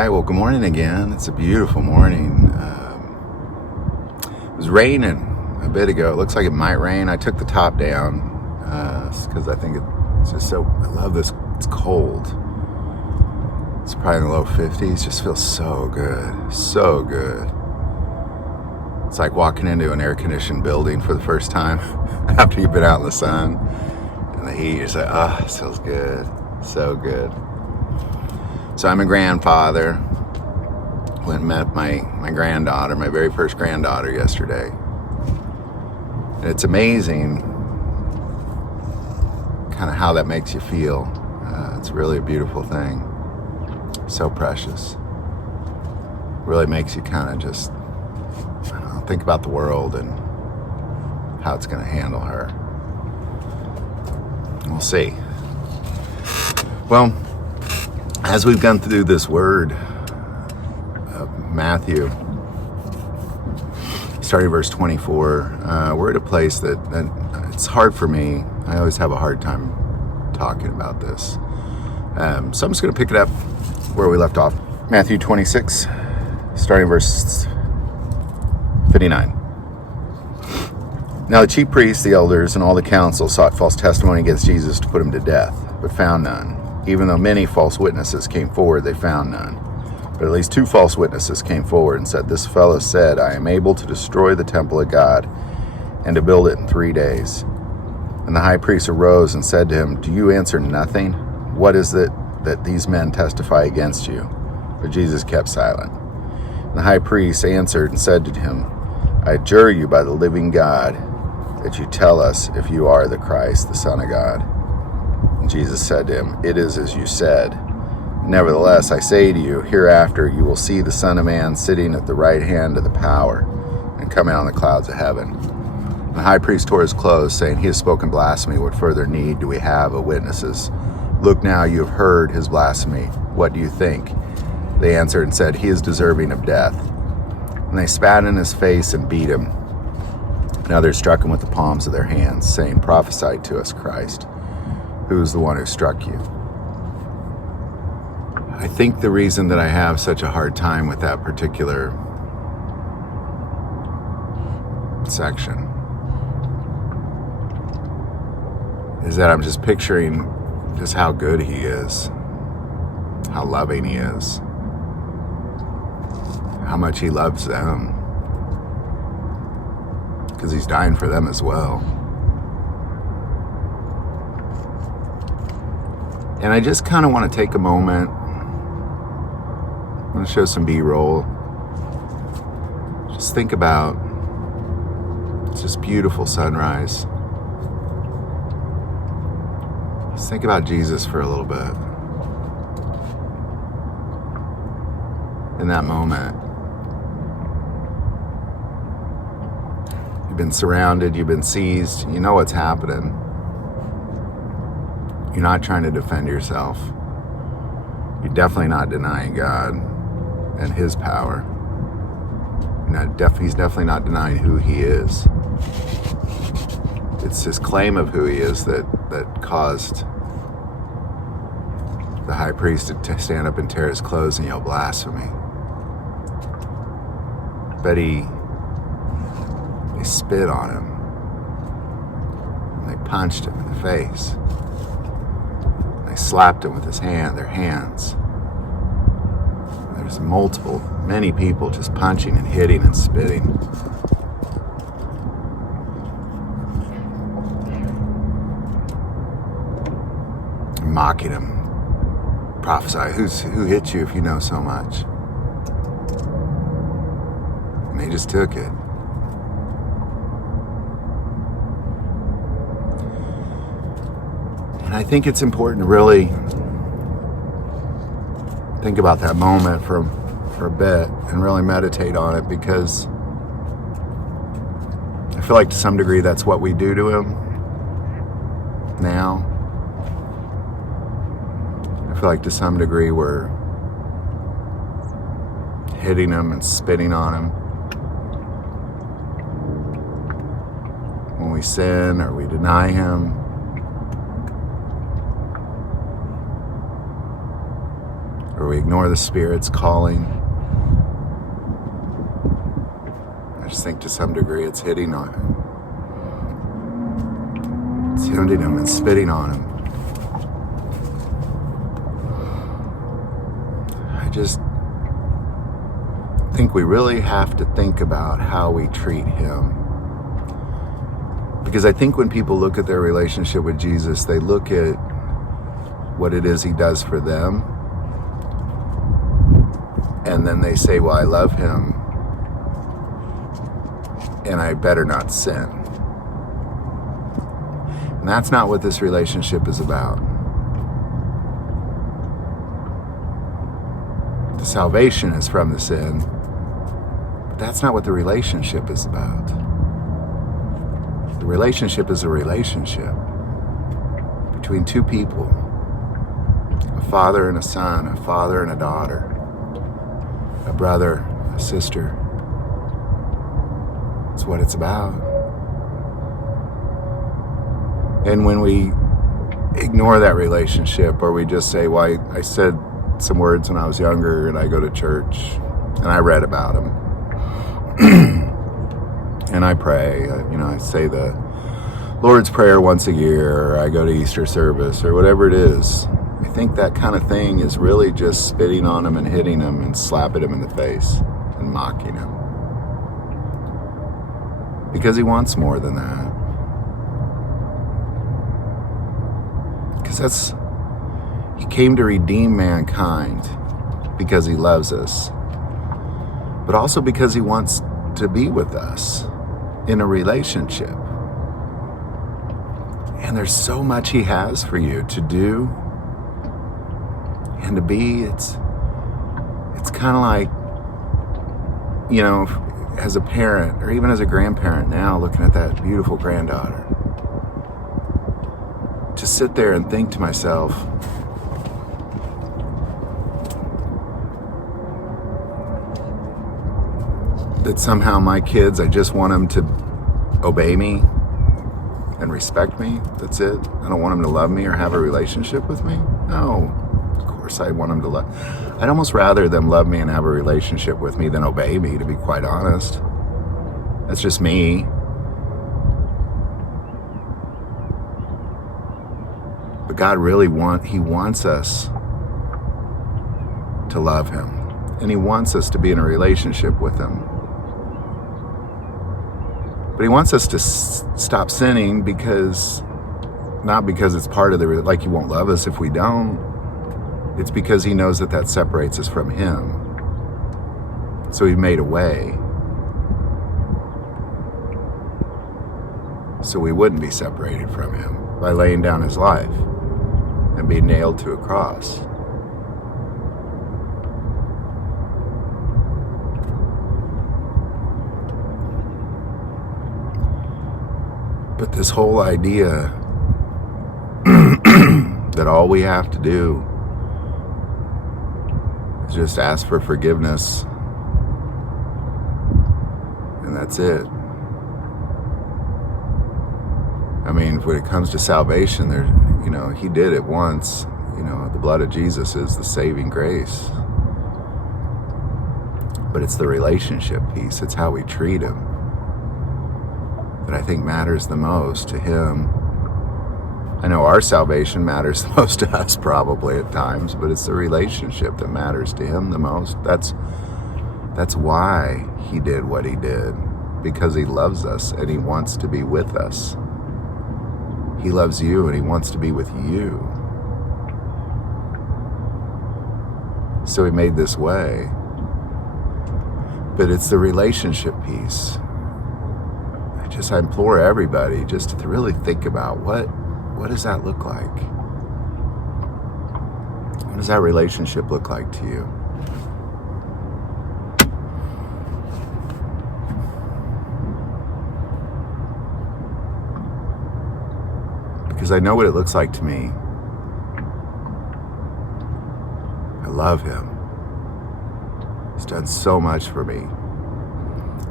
right, well, good morning again. It's a beautiful morning. It was raining a bit ago. It looks like it might rain. I took the top down because I think it's just so, I love this. It's cold. It's probably in the low 50s. Just feels so good. So good. It's like walking into an air-conditioned building for the first time after you've been out in the sun. And the heat, you're just like, oh, it feels good. So good. So I'm a grandfather. Went and met my granddaughter, my very first granddaughter yesterday. And it's amazing kind of how that makes you feel. It's really a beautiful thing. So precious. Really makes you kind of just, I don't know, think about the world and how it's going to handle her. We'll see. Well, as we've gone through this word of Matthew, starting verse 24, we're at a place that it's hard for me. I always have a hard time talking about this. So I'm just going to pick it up where we left off. Matthew 26, starting verse 59. Now the chief priests, the elders, and all the council sought false testimony against Jesus to put him to death, but found none. Even though many false witnesses came forward, they found none. But at least 2 false witnesses came forward and said, "This fellow said, I am able to destroy the temple of God and to build it in 3 days." And the high priest arose and said to him, "Do you answer nothing? What is it that these men testify against you?" But Jesus kept silent. And the high priest answered and said to him, "I adjure you by the living God that you tell us if you are the Christ, the Son of God." And Jesus said to him, "It is as you said. Nevertheless, I say to you, hereafter you will see the Son of Man sitting at the right hand of the power and coming on the clouds of heaven." The high priest tore his clothes, saying, "He has spoken blasphemy. What further need do we have of witnesses? Look now, you have heard his blasphemy. What do you think?" They answered and said, "He is deserving of death." And they spat in his face and beat him. And others struck him with the palms of their hands, saying, "Prophesy to us, Christ. Who is the one who struck you?" I think the reason that I have such a hard time with that particular section is that I'm just picturing just how good he is, how loving he is, how much he loves them, because he's dying for them as well. And I just kind of want to take a moment. I'm going to show some B-roll. Just think about this beautiful sunrise. Just think about Jesus for a little bit. In that moment, you've been surrounded, you've been seized, you know what's happening. You're not trying to defend yourself. You're definitely not denying God and his power. He's definitely not denying who he is. It's his claim of who he is that caused the high priest to stand up and tear his clothes and yell blasphemy. But they spit on him. And they punched him in the face. They slapped him with their hands. There's many people just punching and hitting and spitting. Mocking him. Prophesy, who hit you if you know so much? And they just took it. And I think it's important to really think about that moment for a bit and really meditate on it, because I feel like to some degree that's what we do to him now. I feel like to some degree we're hitting him and spitting on him when we sin or we deny him. or we ignore the Spirit's calling. I just think to some degree it's hitting on him. It's hitting him and spitting on him. I just think we really have to think about how we treat him. Because I think when people look at their relationship with Jesus, they look at what it is he does for them, and then they say, well, I love him, and I better not sin. And that's not what this relationship is about. The salvation is from the sin, but that's not what the relationship is about. The relationship is a relationship between two people, a father and a son, a father and a daughter, a brother, a sister. It's what it's about. And when we ignore that relationship, or we just say, well, I said some words when I was younger and I go to church and I read about them and I pray, I say the Lord's Prayer once a year, or I go to Easter service, or whatever it is. I think that kind of thing is really just spitting on him and hitting him and slapping him in the face and mocking him. Because he wants more than that. Because he came to redeem mankind because he loves us, but also because he wants to be with us in a relationship. And there's so much he has for you to do and to be. It's kind of like, as a parent or even as a grandparent now, looking at that beautiful granddaughter, to sit there and think to myself, that somehow my kids, I just want them to obey me and respect me. That's it. I don't want them to love me or have a relationship with me. No, of course I want them to love. I'd almost rather them love me and have a relationship with me than obey me, to be quite honest. That's just me. But God really wants us to love him. And he wants us to be in a relationship with him. But he wants us to stop sinning not because it's part of like he won't love us if we don't. It's because he knows that separates us from him. So he made a way so we wouldn't be separated from him by laying down his life and being nailed to a cross. But this whole idea that all we have to do is just ask for forgiveness and that's it. I mean, when it comes to salvation, he did it once. The blood of Jesus is the saving grace. But it's the relationship piece. It's how we treat him that I think matters the most to him. I know our salvation matters the most to us probably at times, but it's the relationship that matters to him the most. That's why he did what he did, because he loves us and he wants to be with us. He loves you and he wants to be with you. So he made this way. But it's the relationship piece. I implore everybody just to really think about what does that look like? What does that relationship look like to you? Because I know what it looks like to me. I love him. He's done so much for me.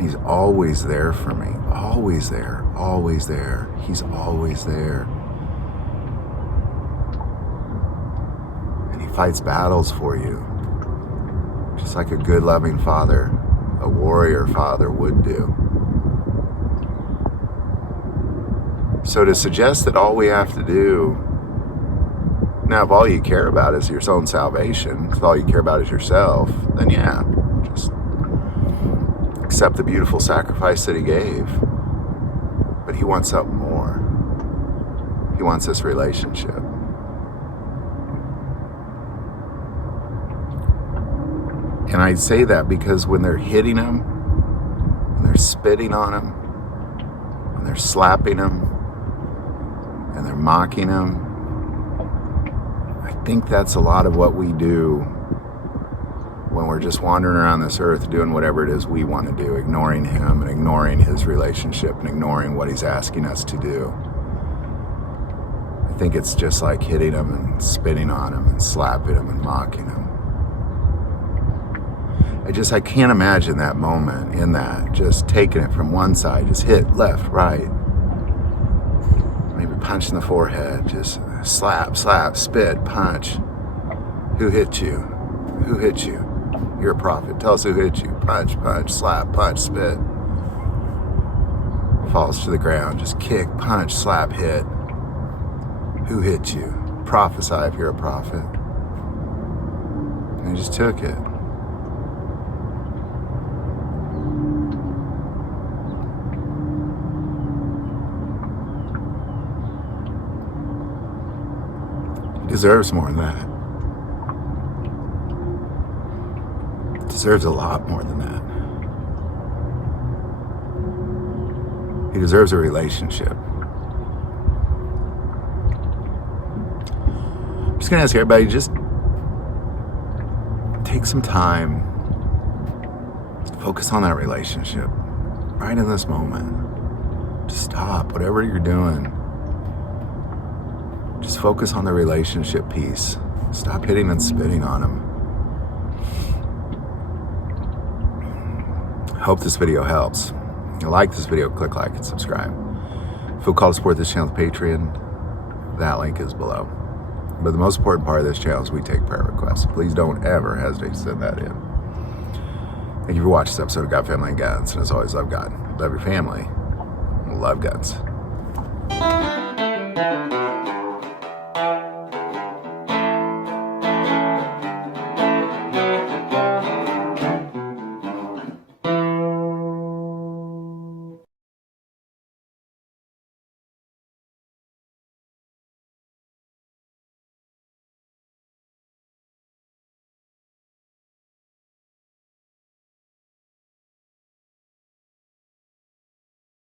He's always there for me. Always there. Always there. He's always there. And he fights battles for you. just like a good, loving father, a warrior father would do. So to suggest that all we have to do, now if all you care about is your own salvation, if all you care about is yourself, then yeah, just accept the beautiful sacrifice that he gave. But he wants something more. He wants this relationship. And I say that because when they're hitting him, when they're spitting on him, when they're slapping him, and they're mocking him, I think that's a lot of what we do when we're just wandering around this earth doing whatever it is we want to do, ignoring him and ignoring his relationship and ignoring what he's asking us to do. I think it's just like hitting him and spitting on him and slapping him and mocking him. I can't imagine that moment in that, just taking it from one side, just hit left, right, maybe punch in the forehead, just slap, slap, spit, punch. Who hit you? Who hit you? You're a prophet. Tell us who hit you. Punch, punch, slap, punch, spit. Falls to the ground. Just kick, punch, slap, hit. Who hit you? Prophesy if you're a prophet. And he just took it. He deserves more than that. He deserves a lot more than that. He deserves a relationship. I'm just going to ask everybody, just take some time, focus on that relationship right in this moment. Just stop, whatever you're doing. Just focus on the relationship piece. Stop hitting and spitting on him. I hope this video helps. If you like this video, click like and subscribe. If you feel called to support this channel with Patreon, that link is below. But the most important part of this channel is we take prayer requests. Please don't ever hesitate to send that in. Thank you for watching this episode of God, Family, and Guns. And as always, love God, love your family, and love guns.